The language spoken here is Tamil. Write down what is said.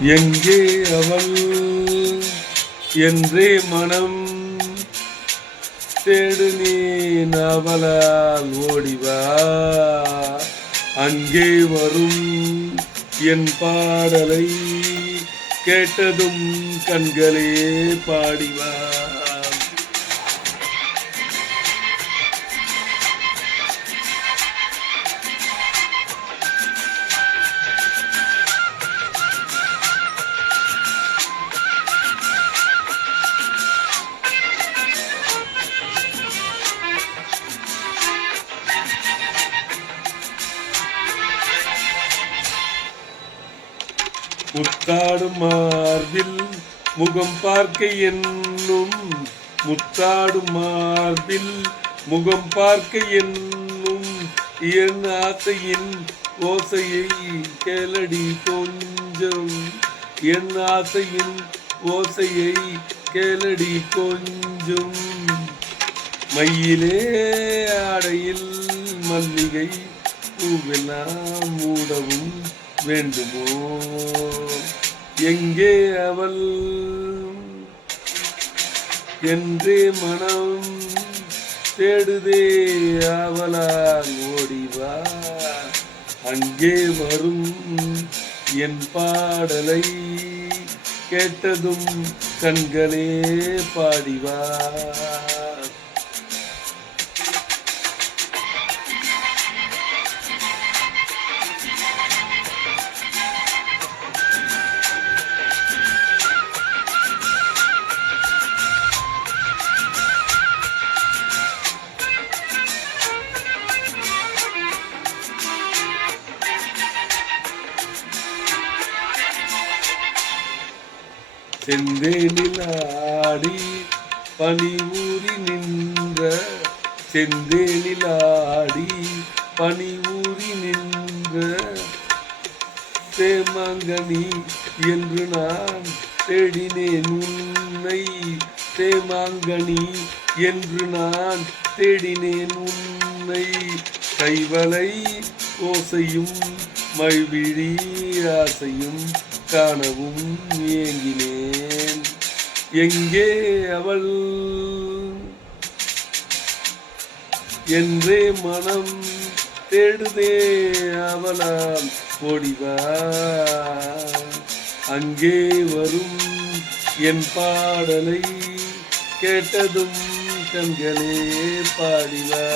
எங்கே அவள் என்றே மனம் தேடு நீ அவளால் ஓடிவா. அங்கே வரும் என் பாடலை கேட்டதும் கண்களே பாடிவா. முத்தாடும் மார்பில் முகம் பார்க்க என்னும் முத்தாடும் மார்பில் முகம் பார்க்க என்னும் என் ஆசையின் ஓசையை கேளடி கொஞ்சம். என் ஆசையின் ஓசையை கேளடி கொஞ்சம். மையிலே ஆடையில் மல்லிகை பூவெல்லாம் மூடவும் வேண்டுமோ. எங்கே அவள் என்றே மனம் தேடுதே அவளால் ஓடிவா. அங்கே வரும் என் பாடலை கேட்டதும் கண்களே பாடிவா. செந்தேனில் ஆடி பனி ஊறி நின்ற செந்தேனில் ஆடி பனி ஊறி நின்ற தேமாங்கனி என்று நான் தேடினேன் உன்னை. தேமாங்கனி என்று நான் தேடினேன் உன்னை. கைவளை ஓசையும் மைவிழி ஆசையும் காணவும் ஏங்கினேன். எங்கே அவள் என்றே மனம் தேடுதே அவளால் ஓடிவா. அங்கே வரும் என் பாடலை கேட்டதும் கண்களே பாடிவா.